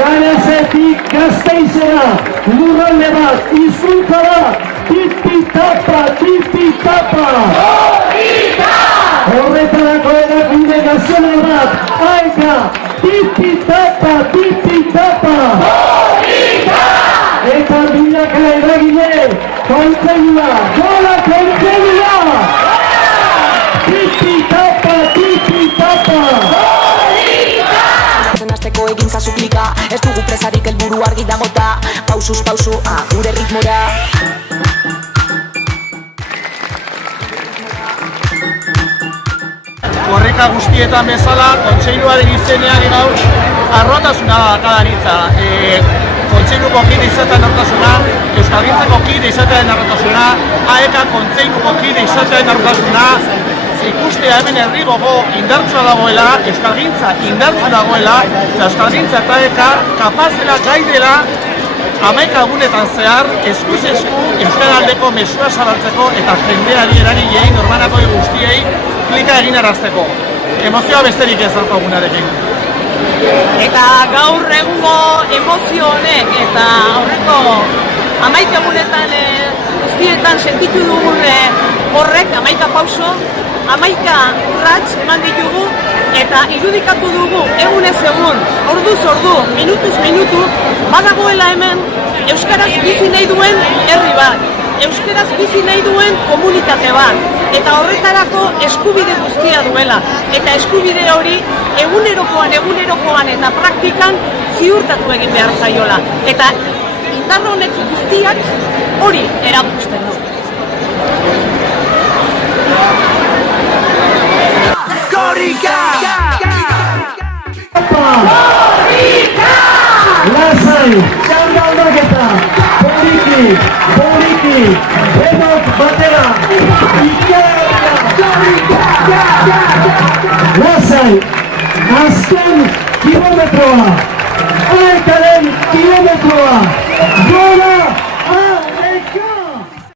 Garezetik Gasteizera, lurralde bat, hizkuntza bat, tipi-tapa, tipi-tapa! Horretarako erakunde nazional bat, aika, tipi-tapa, tipi-tapa! Eta bilaka eragile, kontzeilua, gola kontzeilua! Tipi-tapa, tipi-tapa! Azteko egin zazu klika, ez dugu presarik helburu argi dagota, pausuz pausu, gure ritmora. Korrika guztietan bezala, kontseiluaren izenean gaur arrotasuna akadanitza. Kontseiluko kide izatean arrotasuna, Euskalgintzako kide izatean arrotasuna, AEK kontseiluko kide izatean arrotasuna, ikustea hemen herri gogo indartsua dagoela, Euskalgintza indartsua dagoela, eta Euskalgintza eta AEK kapaz dela, gai dela, 11 egunetan zehar, eskuz esku, Euskal mesua zabaltzeko eta jendeari eragileei, normanako guztiei, klika egin arazteko. Emozioa besterik ez daukagunarekin. Eta gaur egungo emozio honek eta aurreko 11 egunetan guztietan sentitu dugun horrek 11 pauso, 11 urrats eman ditugu eta irudikatu dugu egunez egun, orduz ordu, minutuz minutu, badagoela hemen euskaraz bizi nahi duen herri bat, euskaraz bizi nahi duen komunitate bat, eta horretarako eskubide guztia duela, eta eskubide hori egunerokoan eta praktikan ziurtatu egin behar zaiola, eta indar honek guztiak hori erakusten du. Korrika! Korrika! Lasai, txanda aldaketa, poliki, denok batera, Lasai, azken kilometroa!